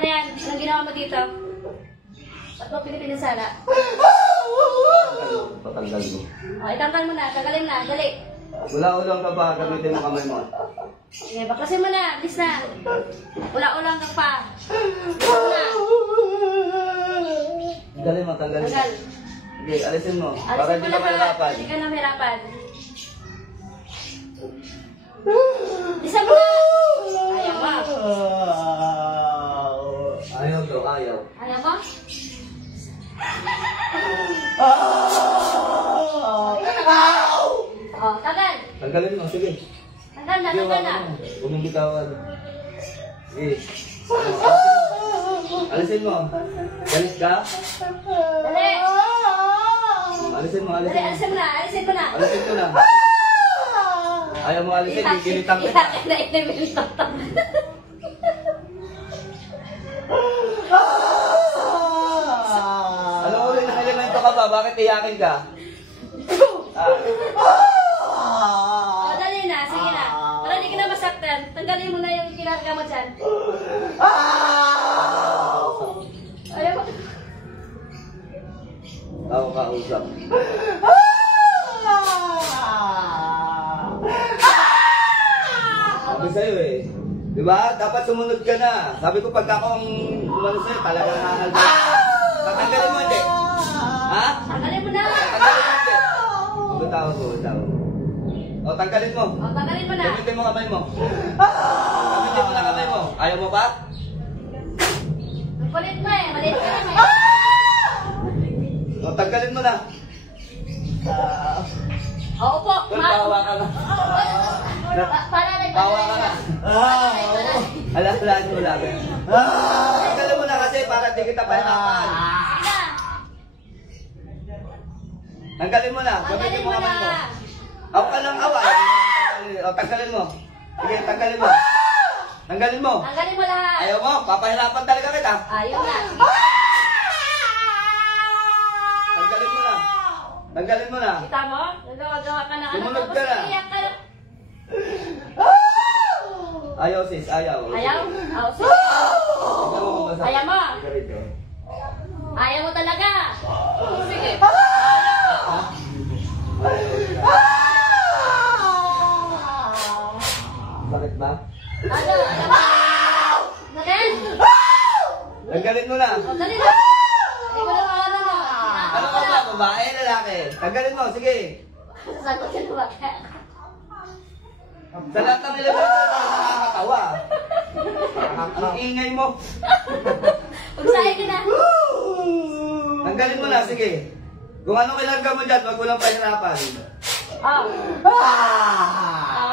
na yan. Anong ginawa mo dito? Ba't mo pinipinsala? Patanggal mo. O, itanggal mo na. Tanggalin na. Dali. Ulang ka pa, gamitin mo kamay mo. Okay, baklasin mo na. Bilis na. Ulang ka pa. Bilis na. Tanggalin mo, tanggalin mo. Tanggal. Okay, alisin mo. Para Alisin hindi mo ka lahat. mahirapan. Hindi ka na mahirapan. Bisa mo na. Ayaw mo. Ayaw daw, ayaw. Ayaw mo? O, tanggal. Tanggalin mo, sige. Tanggal na, Sige, tanggal na. huwag mong bitawan. Sige. Alisin mo. Galit ka? Dali. Alisin mo, Dali, alisin mo. alisin mo na. Alisin mo na. Alisin ko na. Ayaw mo alisin, gigilitan ka. Iyakin na inimilito. Ano uri ng elemento ka ba? Bakit iyakin ka? O, dali na. Sige na. Para hindi ka na masaktan, tanggalin mo na yung kinarga mo dyan. Ayaw mo. Ako kausap. Sabi sa'yo eh. Diba? Dapat sumunod ka na. Sabi ko pag ako ang umano sa'yo, talagang hahalda. Tatanggalin mo hindi. Ha? Tanggalin mo na. Tanggalin mo hindi. Bitaw ko, bitaw. O, tanggalin mo. O, tanggalin mo na. Gamitin mo kamay mo. Gamitin mo na kamay mo. Ayaw mo ba? Ang kulit mo eh. Maliit ka naman. O, tanggalin mo na. O, upo. Bawa ka na. Para na. Bawa ka na. Alam mo lang. Tanggalin mo na kasi para di kita pahirapan. Tanggalin mo na. Gamitin mo kamay mo. Ako ka lang awa. O, tanggalin mo. Sige, tanggalin mo. Tanggalin mo. Tanggalin mo lahat. Ayaw mo, papahirapan talaga kita. Ayaw na. Tanggalin mo na. Tanggalin mo na. Kita mo? Nagawa ka na. Sumunod ka na. Iyak ka na. Ayaw sis, ayaw. Ayaw? Ayaw mo? Ayaw mo talaga. Sige. Bakit ba? Ayaw mo? Bakit? Tanggalin mo na. O, dali na. Hindi ko na makakala na. Ano ka ba? Babae, lalaki? Tanggalin mo, sige. Sagot ka na ba? Sa lahat ng elemento, nakakatawa. Ang ingay mo. Pagsahin ka na. Tanggalin mo na, sige. Kung ano kailangan mo dyan, wag mo lang pahirapan. Oh.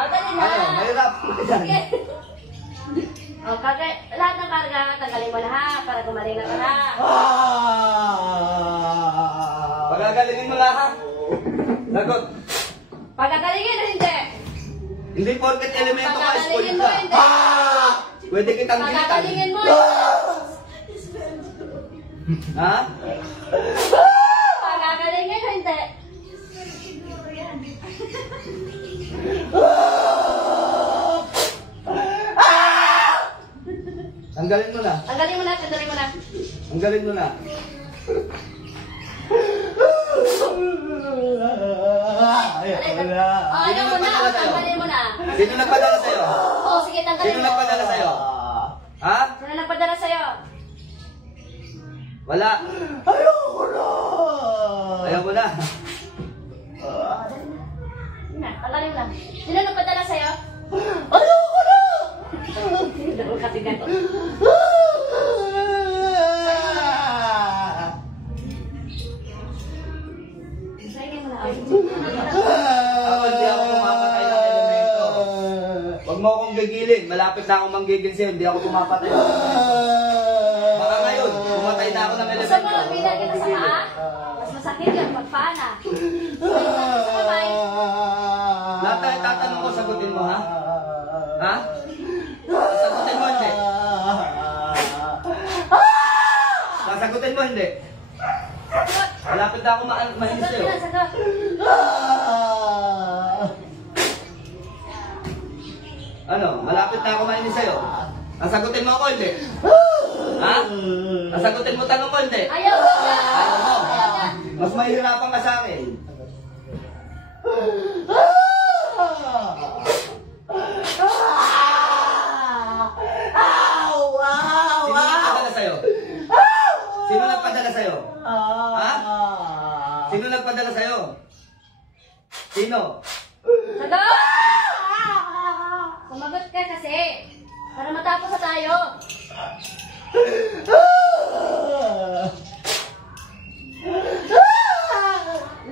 Dali na. Ano, mahirap. Sige. O, lahat ng karga, tanggalin mo na ha, para gumaling na ka na. Pagagalingin mo lahat. Sagot. Pagagalingin o hindi? Hindi porket elemento ka, spoiled Pagagalingin mo ka. o hindi? Pwede kitang gilitan. Pagagalingin mo. Ha? Pagagalingin o hindi? Tanggalin mo na. Tanggalin mo na, tanggalin mo na. Tanggalin mo na. Ayaw mo na, tanggalin mo na. Sino nagpadala sa'yo? O, sige, tanggalin Sino mo. nagpadala sa'yo? Ha? Sino nagpadala sa'yo? Wala. Ayoko na! Ayaw mo na. Tanggalin mo na. Sino nagpadala sa'yo? Ayoko na! Hindi mo katigan. Tanggalin mo na. Ako hindi ako pumapatay ng elemento. Huwag mo akong gigilin. Malapit na akong manggigil sa'yo. Hindi ako pumapatay ng elemento. Baka ngayon, pumatay na ako ng Gusto elemento. mo, bilang kita sa paa? Mas masakit yung pagpana. Sa kamay. Lahat na itatanong ko, sagutin mo, ha? Ha? Sagutin mo, hindi. Sasagutin mo, hindi. Malapit na ako mahinis Sagot sa'yo. na, sagot. Ano? Malapit na ako mahinis sa'yo. Sasagutin mo ako, hindi. Ha? Nasagutin mo tanong ko, hindi? Ayaw mo na. Ayaw mo. Ayaw na. Mas mahihirapan ka sa akin. Sino nagpadala sa'yo? Ha? Sino nagpadala sa'yo? Sino? Sagot! Sumagot ka kasi. Para matapos na tayo.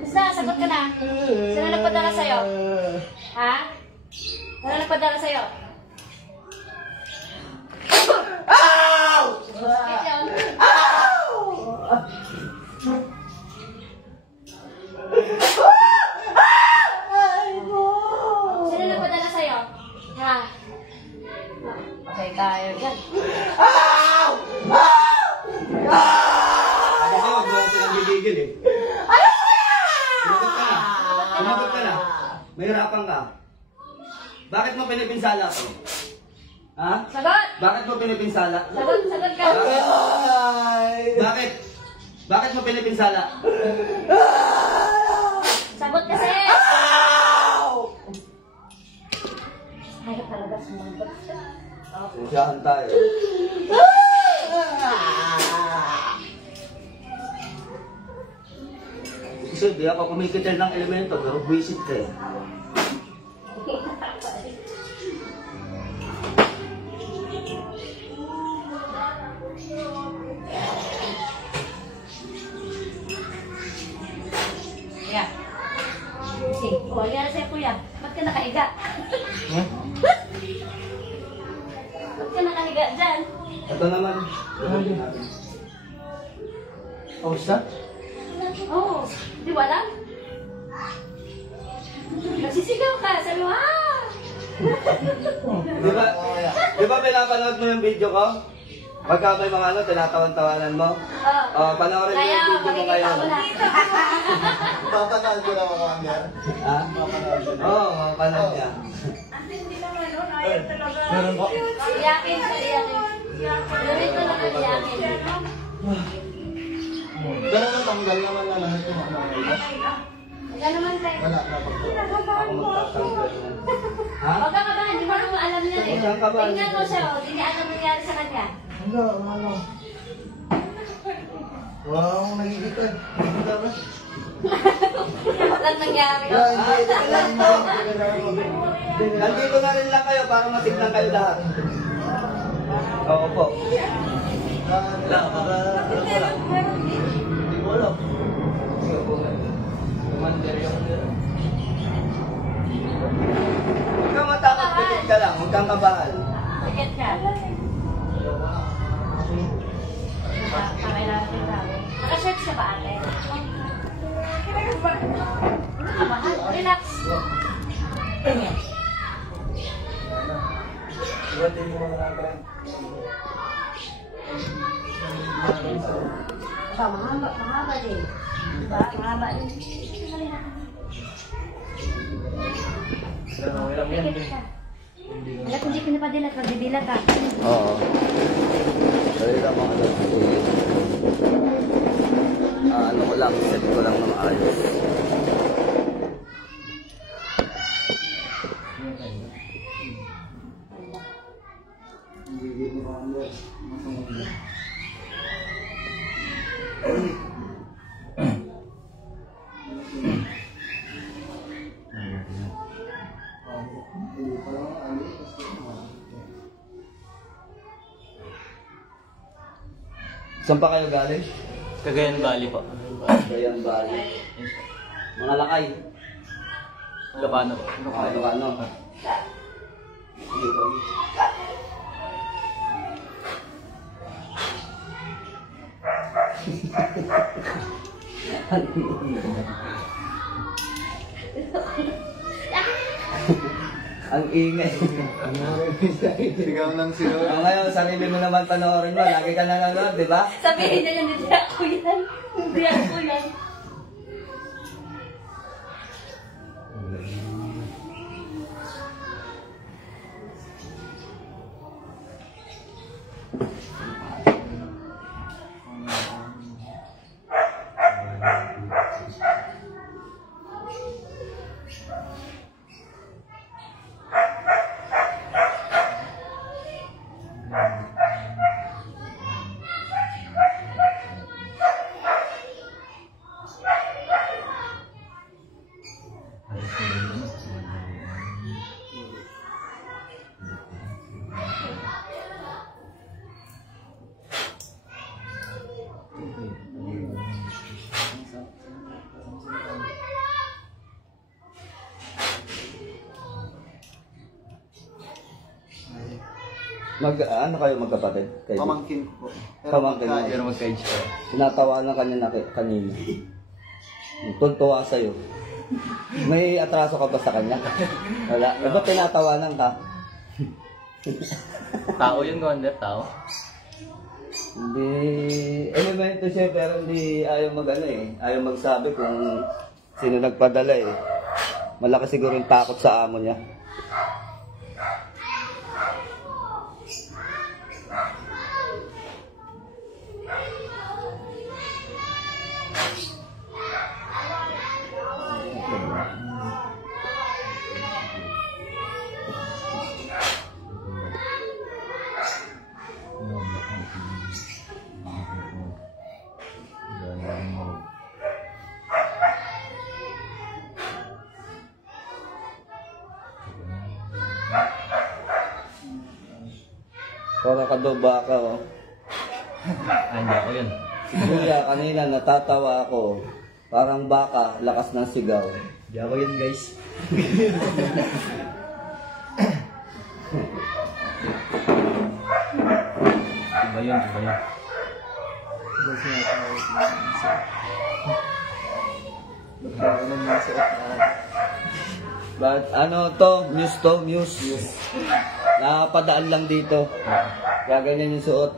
Basta, sagot ka na. Sino nagpadala sa'yo? Ha? Sino nagpadala sa'yo? Sakit yun. Sino nagpadala sa'yo? Ha? Okay tayo dyan. Kasi huwag mo ako pinanggigigil eh. Sumagot ka na. Sumagot ka na. Mahirapan ka. Bakit mo pinipinsala ko? Ha? Sagot! Bakit mo pinipinsala? Sagot ka. Bakit? Bakit mo pinipinsala? Sagot kasi. Ayaw talaga sumagot. Usahan tayo. Kasi di ako kumikitil ng elemento pero buwisit ka eh. Kuya. Kasi, nangyari sa'yo kuya. Ba't ka nakahiga? Ba't ka nakahiga dyan? Ito naman. Kamusta? Oo. Di ba alam? Nagsisigaw ka. Sabi mo, ah! Di ba pinapanood mo yung video ko? Pagka may mga ano, tinatawan-tawanan mo? Oo. Panoorin mo Kaya, yung video mo makikita ngayon. mo na. Papanood ko na mga kamera. Ha? Papanood ko na. Oo, mapanood niya. Meron po. Iyakin siya, iyakin. Ganito lang ang iyakin. Pero natanggal naman na lahat yung ano. Wala naman tayo. Wala na pag Ako magtatanggal na. Ha? Huwag ka kabahan, di mo naman alam niya eh. Huwag kang kabahan. Tingnan mo siya, hindi niya alam nangyari sa kanya. Hindi, ano. Wow, nagigitag. Nagigitag ba? Walang nangyari. Nandito na rin lang kayo para matignan kayo lahat. Oo po. Wala, para ano ko lang. Hindi ko alam. Huwag kang matakot, pikit ka lang. Huwag kang kabahal. Pikit ka. Naka-shirt siya ba ate? Kabahan, relax. Iwatin mo mga kamera. Mahaba din. Diba? Mahaba din. Pikit ka. Alat, hindi ko na padilat. Magdidilat ka. Oo. Dali lang mga ano. Ano ko lang, set ko lang ng ayos. Saan pa kayo galing? Cagayan Valley po. Cagayan Valley. Mga lakay. Ilocano po. Ano? Dito. Ang ingay. Sigaw ng sigaw. Ngayon, sarili mo naman panoorin mo. Lagi ka nanonood, di ba? Sabihin niya yun, hindi ako yan. Hindi ako yan. Ano kayo magkapatid? Kayo? Pamangkin ko po. Pamangkin mo. Pero magka-age ka. Tinatawanan ka niya kanina. Tuntua sa'yo. May atraso ka ba sa kanya? Wala. E ba't tinatawanan ka? Tao yun, Wonder, tao. Hindi... Elemento siya pero hindi ayaw ayaw magsabi kung sino nagpadala eh. Malaki siguro yung takot sa amo niya. Para ka daw baka, oh. Hindi ako yun. Si Kuya, kanina natatawa ako. Parang baka, lakas ng sigaw. Hindi ako yun, guys. Iba yun, iba yun. But ano to? Muse to? Muse. Nakapadaan lang dito. Kaya ganyan yung suot.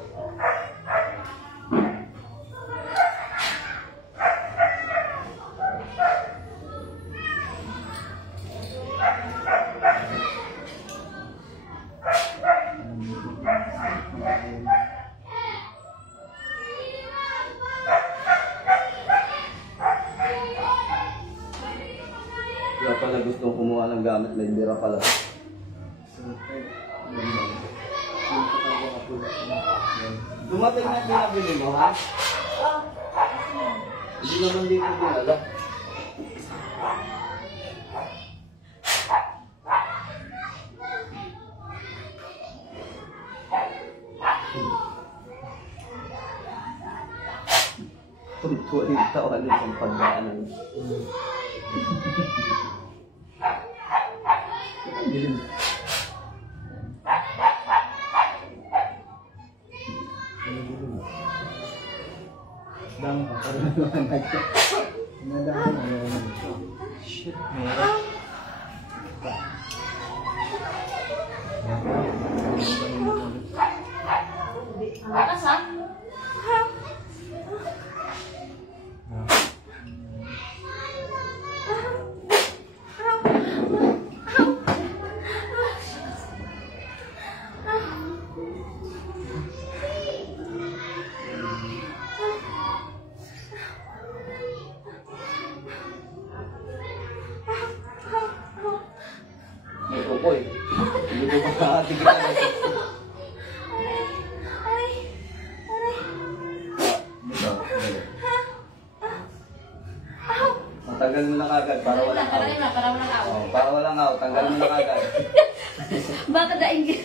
Kaya pala gustong kumuha ng gamit, may bira pala. Dumating na pinabili mo, ha? Hindi naman dito dinala. Tuntua yung tawa nito ang pagdaanan. Shit, meron. Ang lakas ha? May tukoy. Hindi ko makakatigil. Tanggal mo lang agad para walang aw. Para walang aw. Oh, para walang aw, tanggalin mo lang agad. Baka daingin.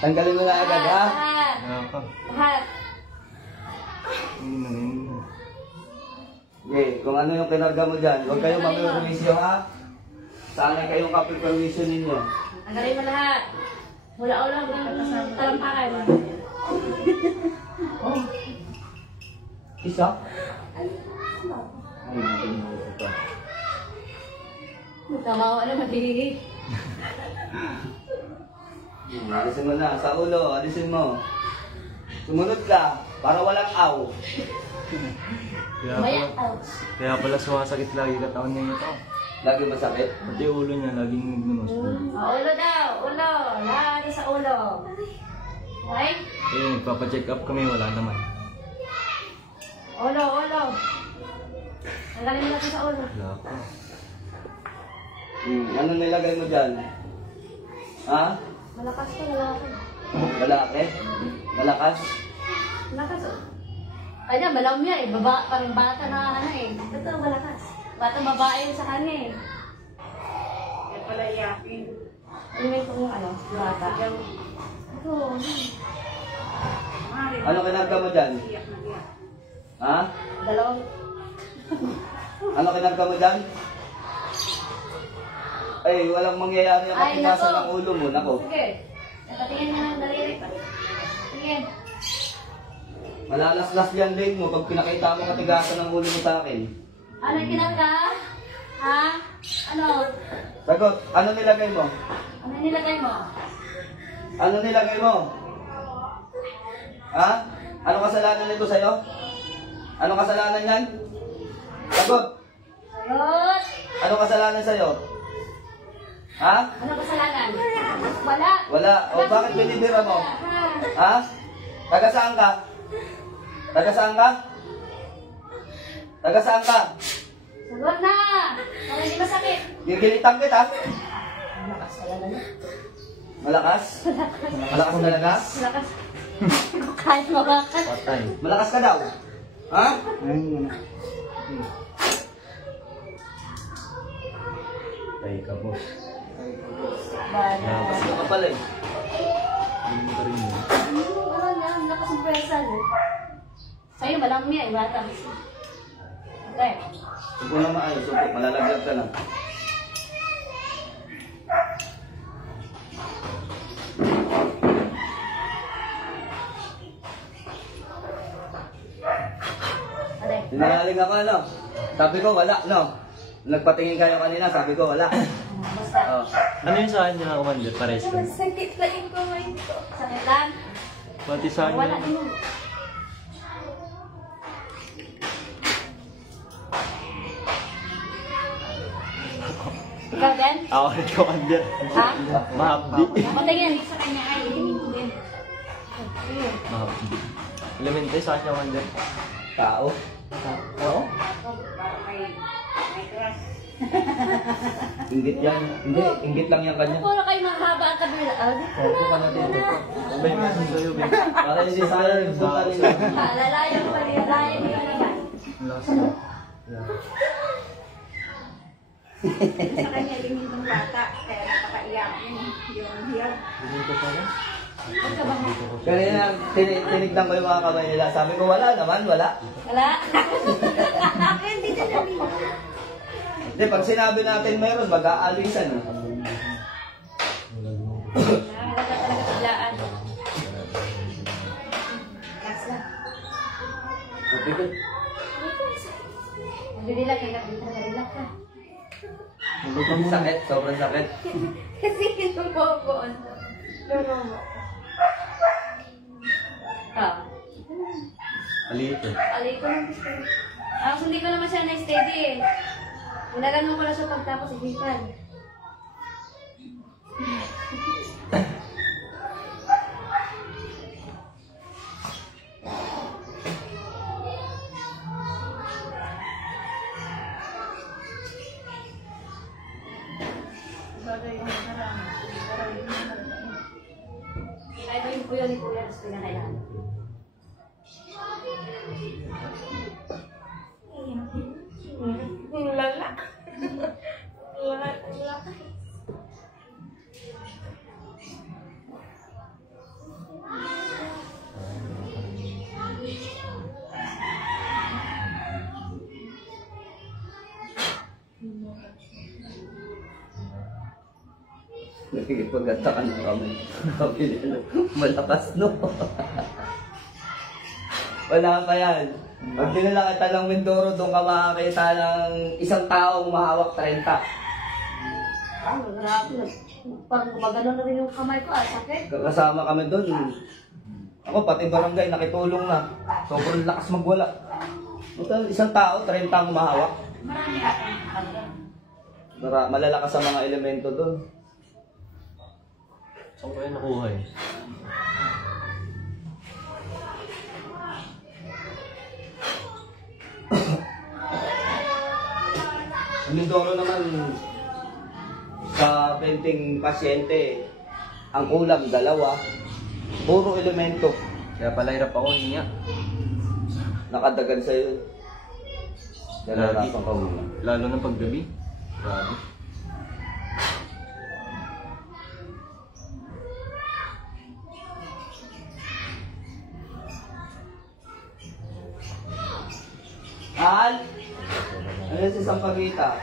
Tanggalin mo lang agad, ha? Hat. Okay, kung ano yung kinarga mo dyan, huwag kayong mag-permisyo, ha? Sanay kayong kapag-permisyo ninyo. Tanggalin mo lahat. Wala ulang talampakan. Isa? Tamawa na mali. Alisin mo na, sa ulo, alisin mo. Sumunod ka, para walang aw. Kaya pala sumasakit lagi katawan niya ito. Lagi masakit. Pati ulo niya, laging nagnunos. Ulo daw, ulo. Lagi sa ulo. Okay? Eh, nagpapacheck up kami, wala naman. Ulo, ulo. Tanggalin mo natin sa ulo. Wala ko. Ano nilagay mo dyan? Ha? Malakas ka, lalaki. Lalaki? Malakas? Malakas oh. Kanya, malamya eh. Parang bata na ano eh. Ito, malakas. Bata babae yun sa kanya eh. Kaya pala iyakin. Ano yung kung ano? Bata. Ito. Ano kinarga mo dyan? Iyak na iyak. Ha? Dalawang. Ano kinarga mo dyan? Ay, walang mangyayari ang Ay, katigasan nako. ng ulo mo. Nako. Sige. Nakatingin niya ng daliri pa. Sige. Malalaslas yan din mo pag pinakita mo katigasan ng ulo mo sa akin. Ano kinaka? Ha? Ano? Sagot, ano nilagay mo? Ano nilagay mo? Ano nilagay mo? Ha? Ano kasalanan nito sa'yo? Ano kasalanan yan? Sagot, Sagot! ano kasalanan sa'yo? Ha? Ano kasalanan? Wala. Wala. O bakit binibira mo? Ha? Ha? Taga saan ka? Taga saan ka? Taga saan ka? Sagot na! Para hindi masakit. Gigilitan kita. Malakas talaga na. Malakas? Malakas talaga? Malakas. Kahit mabakas. Patay. Malakas ka daw. Ha? Ayun, Patay ka, boss. Bala. Ano ka pala eh? Hindi mo ka rin yun. Ano na, lakas ng pwersa. Sa'yo, walang miya, bata. Okay. Supo na maayos, supo. Malalaglag ka na. Ate. Sinangaling ako ano? Sabi ko wala, no? Nagpatingin kayo kanina, sabi ko wala. Basta. Oh. Ano yung sa akin nila, Commander? Pares ka. Sakit na yung kamay ko. Sakit lang. Pati sa akin Wala yun. din mo. Ikaw din? Ako rin, Commander. Ha? Mahapdi. Patingin sa kanya ay hindi din. Ayun. Mahapdi. Elementary sa akin, Commander. Tao? Oo? Parang may crush. Inggit yan. Hindi, inggit lang yan kanya. Puro kayo mahaba ang kabila. Ah, dito Opo ka na na. dito. May meron sa'yo, Ben. Para hindi sayang yung punta nila. Lalayan pa rin. Lalayan nila naman. Last na. Sa kanya rin yung bata. Kaya napakaiyakin. Yung hiyag. Hindi ko pala. Huwag ka ba? Kanina, tinignan ko yung mga kamay nila. Sabi ko wala naman, wala. Wala. Hindi na namin. Hindi, pag sinabi natin mayroon, mag-aalisan. Wala ka talaga biglaan. Last na. Nagdidilag ka. Nagdidilag ka. Sakit, sobrang sakit. Kasi tumubuon. Tumubo. Ah. Maliit eh. Alay ko lang gusto. Hindi ko naman siya na-steady eh. Ginaganon ko lang siya pagtapos isipan. Kaya ba yung puyo ni Kuya, gusto niya kailangan. Lala. Lala. Nakikipagatakan na kami. Sabi nila, malakas no. Wala pa yan. Pag dinala kita ng Mindoro, doon ka makakita ng isang taong mahawak 30. Ah, grabe. Parang gumagano na rin yung kamay ko, sakit. Kasama kami doon. Ako, pati barangay, nakitulong na. Sobrang lakas magwala. Total, isang tao, 30 ang mahawak. Marami akong talaga. Malalakas ang mga elemento doon. Saan ko yan nakuha eh? Ang Mindoro naman, sa 20 pasyente, ang ulam 2, Puro elemento. Kaya pala hirap ako hinga. Nakadagan sa'yo. Nalalasan ka muna. Lalo na paggabi. Grabe. Al! Ano yun si Sampaguita?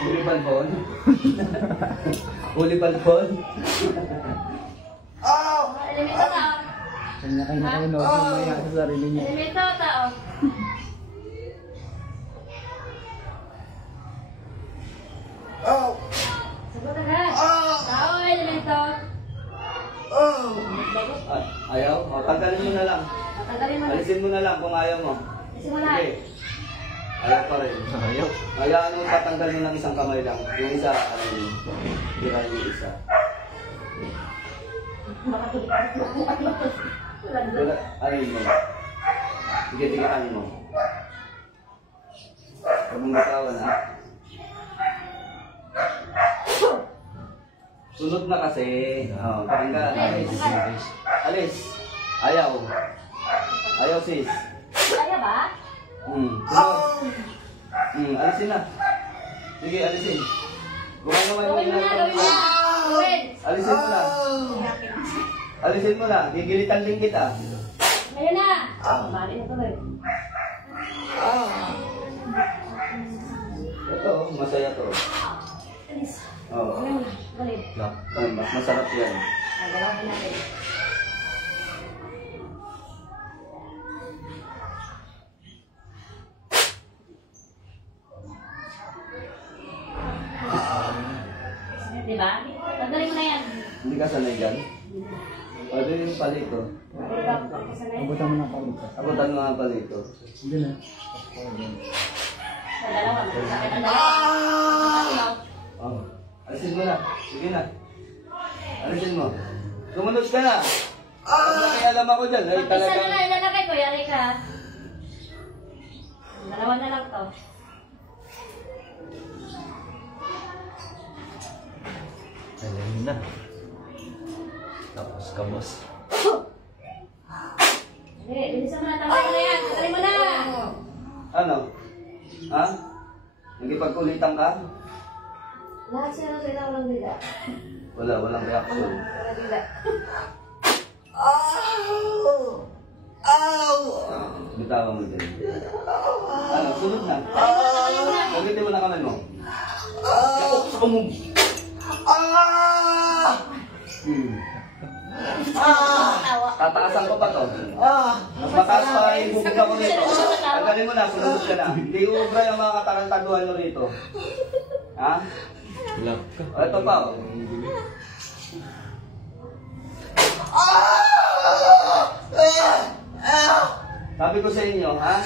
Uli balbon? Uli balbon? Elemento tao. Kanya-kanya kayo, no? Mamaya sa sarili niya. Elemento tao. Sagot na. Tao, elemento. Ayaw? O, tanggalin mo na lang. Tanggalin mo na. Alisin mo na lang kung ayaw mo. Alisin mo na. Sige. Ayaw pa rin. Ayaw. Hayaan mo patanggal mo ng isang kamay lang. Yung isa, ano yun? Tira yung isa. Wala, ano yun mo? Sige, tigaan mo. Huwag mong bitawan, ha? Sunod na kasi. Oh, tanggal. Alis. Alis. Ayaw. Ayaw, sis. Kaya ba? Sunod. Alisin na. Sige, alisin. Gumagawa Gawin mo na, gawin mo na. Gawin. Alisin mo na. Alisin mo na. Gigilitan din kita. Ngayon na. Bali na to eh. Ito, masaya to. Alis. Oo. Ngayon, balik. Mas masarap yan. Galawin natin. Diba? Tanggalin mo na yan. Hindi ka sanay dyan? Pwede yung palito. Abutan mo na ako dito. Abutan mo nga palito. Hindi na. Sa dalawa. Sakit ang dalawa. Oh. Alisin mo na. Sige na. Alisin mo. Sumunod ka na. Huwag na kaya alam ako dyan. Ay, Isa na talagang... lang, ilalagay ko. Yari ka. Dalawa na lang to. Alam na. Tapos kamos. Hindi, bilisan mo na. Tanggalin mo na yan. Tanggalin mo na. Ano? Ha? Nagipagkulitan ka? Lahat siya lang sila walang dila. Walang reaction. Walang dila. Bitawan mo din. Ano? Sunod na. Tanggalin mo na. Gagitin mo na kamay mo. Yakok sa kumum. Tawa. Tataasan ko pa to. Mas mataas pa yung bubog ako rito. Tanggalin mo na, sumunod ka na. Hindi ubra yung mga katarantaduhan mo rito. Ha? Love ka. O, ito pa, o. Sabi ko sa inyo, ha?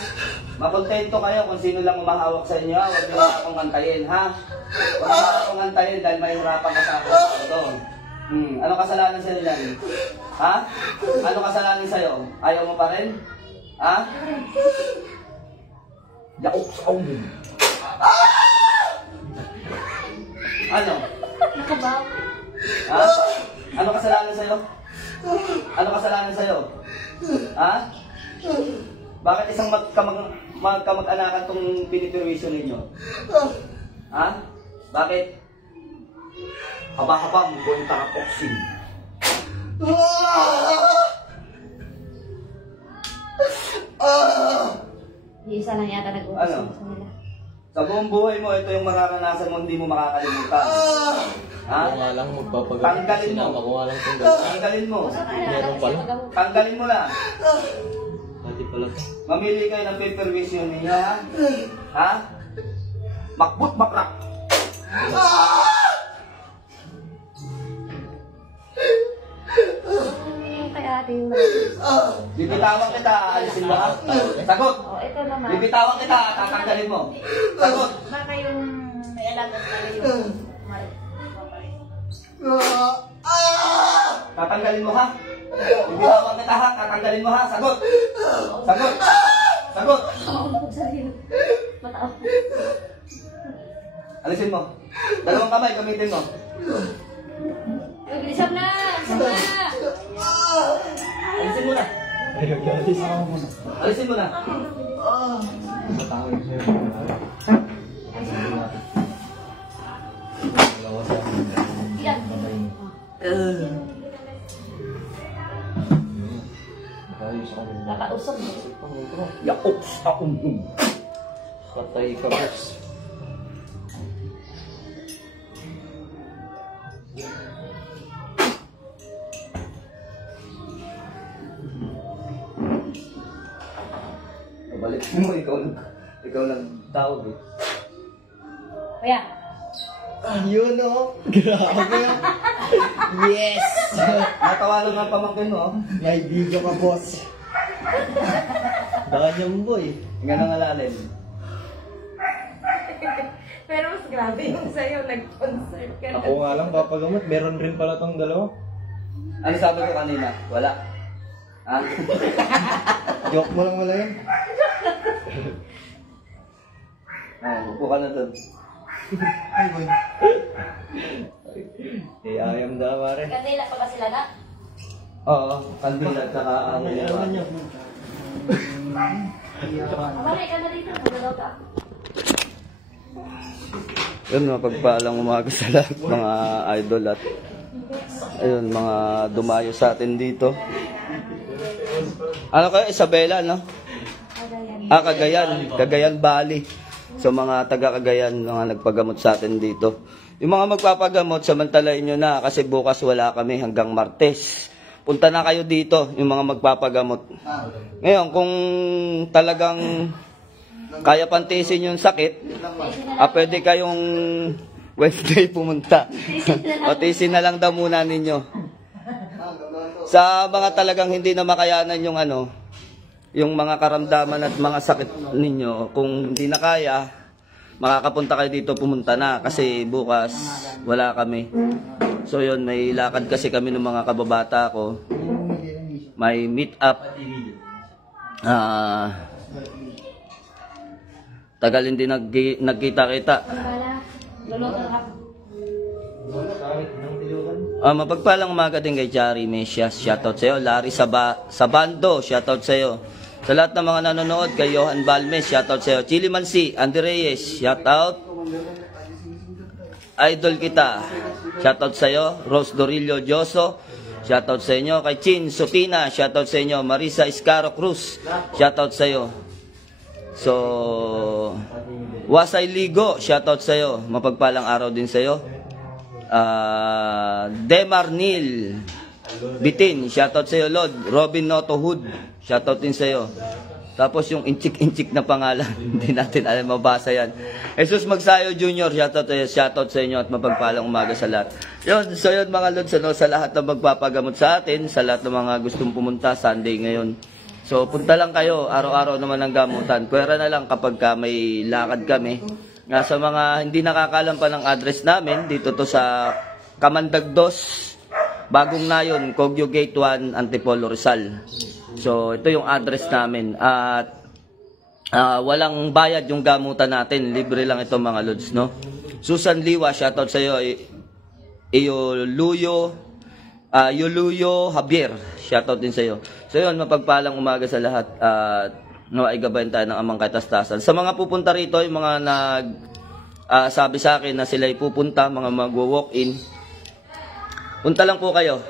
Makontento kayo kung sino lang umahawak sa inyo. Huwag niyo na akong antayin, ha? Huwag niyo na akong antayin dahil mahirapan ka sa akin. Ito. Ano kasalanan sa'yo yan? Ha? Ano kasalanan sa'yo? Ayaw mo pa rin? Ha? Yakok sa kumum. Ano? Nakabaw. Ha? Ano kasalanan sa'yo? Ano kasalanan sa'yo? Ha? Bakit isang magkamag-anakan tong pinipirwisyo ninyo? Ha? Bakit? Haba-habang buong tarapoksin. Isa lang yata nag-uusap Ano? sa nila. Sa buong buhay mo, ito yung mararanasan mo, hindi mo makakalimutan. Ha? Ako nga lang magpapagamot. Tanggalin mo. Sinama ko nga lang itong gano'n. Tanggalin mo. Meron pala. Tanggalin mo na. Pati pala. Mamili kayo ng paper vision ninyo, ha? Ha? Makbut bakrak. Kaya ating Bibitawan kita, alisin mo, ha? Sagot. Oh, ito naman. Bibitawan kita, tatanggalin mo. Sagot. Baka yung may alagas pala yung Tatanggalin mo, ha? Bibitawan kita, ha? Tatanggalin mo, ha? Sagot. Sagot. Sagot. mataas. Alisin mo. Dalawang kamay, gamitin mo. Bilisan na! Bilisan na! Alisin mo na. Alisin mo na. Matawag sa'yo. Dalawa sa amin. Yan. Ayos ako. Nakausap mo. Yaoks akong. Patay ka, boss. Balik mo, ikaw lang tawag eh. Kaya, Yun o. Grabe. Yes! Natawa lang ang pamangkin mo. May video ka, boss. Baka niyang boy. Tingnan ang alalim. Pero mas grabe yung sa'yo, nag-concert ka na. Ako nga lang papagamot. Meron rin pala tong dalawa. Ano sabi ko kanina? Wala. Ha? Joke mo lang wala yun. Upo ka na doon. Ay, boy. Eh, ayam da, pare. kanila pa ba sila na? Oo, kandila at saka ano Ay, yun. alam niyo. Kamali ka na dito. Magalaw ka. Yun, mapagpalang umaga sa lahat mga idol at ayun, mga dumayo sa atin dito. Ano kayo? Isabela, no? Ah, Cagayan. Cagayan Valley. So mga taga Cagayan, mga nagpagamot sa atin dito. Yung mga magpapagamot, samantalain nyo na kasi bukas wala kami hanggang Martes. Punta na kayo dito, yung mga magpapagamot. Ngayon, kung talagang kaya pantisin yung sakit, pwede kayong Wednesday pumunta. O tisin na lang daw muna ninyo. Sa mga talagang hindi na makayanan yung ano, yung mga karamdaman at mga sakit ninyo, kung hindi na kaya, makakapunta kayo dito, pumunta na kasi bukas wala kami. So yun, may lakad kasi kami ng mga kababata ko. May meet up. Tagal hindi nagkita-kita. Luluto ka. Mapagpalang umaga din kay Jari Mesias, shoutout sa'yo. Larry Sabando, shoutout sa'yo. Sa lahat ng mga nanonood, kay Johan Balmes, shoutout sa'yo. Chili Mansi, Andy Reyes, shoutout. Idol kita, shoutout sa'yo. Rose Dorillo Joso, shoutout sa inyo. Kay Chin Sotina, shoutout sa inyo. Marisa Iscaro Cruz, shoutout sa'yo. So, Wasay Ligo, shoutout sa'yo. Mapagpalang araw din sa'yo. Demar Neil Bitin, shoutout sa'yo. Lord Robin Noto Hood, shoutout din sa'yo. Tapos yung inchik-inchik na pangalan, hindi natin alam mabasa yan. Jesus Magsayo Jr., shoutout sa inyo at mapagpalang umaga sa lahat. Yun, so yun mga Lods, ano, sa lahat ng magpapagamot sa atin, sa lahat ng mga gustong pumunta, Sunday ngayon. So punta lang kayo, araw-araw naman ang gamutan. Pwera na lang kapag may lakad kami. Nga sa mga hindi nakakalam pa ng address namin, dito to sa Kamandag 2, Bagong Nayon, Kogyo Gate 1, Antipolo, Rizal. So ito yung address namin. At walang bayad yung gamutan natin, libre lang ito mga Lods, no? Susan Liwa, shoutout sa iyo. Yuluyo Javier, shoutout din sa iyo. So yun, mapagpalang umaga sa lahat at naway gabayan tayo ng amang katastasan. Sa mga pupunta rito, yung mga sabi sa akin na sila'y pupunta, mga magwo-walk-in, punta lang po kayo.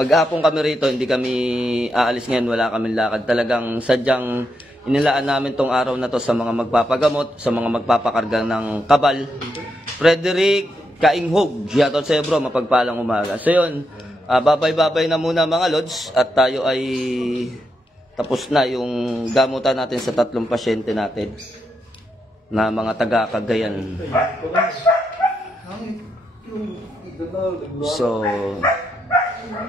Maghapon kami rito, hindi kami aalis ngayon, wala kaming lakad. Talagang sadyang inilaan namin tong araw na to sa mga magpapagamot, sa mga magpapakarga ng kabal. Frederick Kainghog, shoutout sa iyo bro, mapagpalang umaga. So yun, babay-babay na muna mga lods at tayo ay tapos na yung gamutan natin sa 3 pasyente natin na mga taga-Cagayan. So,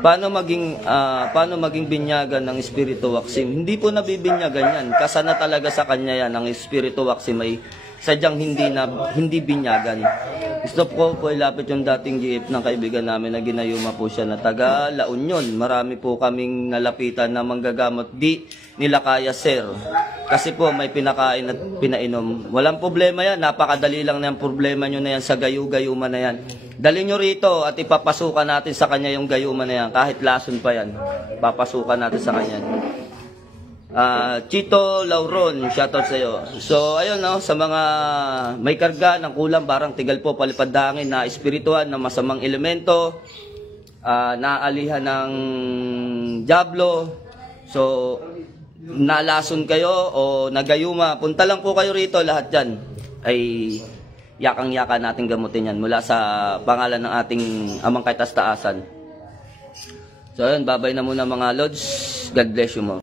paano maging binyagan ng Espiritu Waxim? Hindi po nabibinyagan yan. Kasana talaga sa kanya yan. Ang Espiritu Waxim ay sadyang hindi binyagan. Gusto po ilapit yung dating GF ng kaibigan namin na ginayuma po siya na taga La Union. Marami po kaming nalapitan na manggagamot. Di nila kaya, sir. Kasi po may pinakain at pinainom. Walang problema yan. Napakadali lang na yung problema nyo na yan sa gayu-gayuma na yan. Dali nyo rito at ipapasukan natin sa kanya yung gayuma na yan. Kahit lason pa yan. Papasukan natin sa kanya. Chito Lauron, shoutout sa iyo. So ayun no, sa mga may karga ng kulang, barang tigal po, palipad hangin na espirituhan na masamang elemento, naalihan ng diablo. So nalason kayo o nagayuma, punta lang po kayo rito, lahat dyan ay yakang-yaka natin gamutin yan mula sa pangalan ng ating amang kataas-taasan. So ayun, babay na muna mga lods. God bless you mo.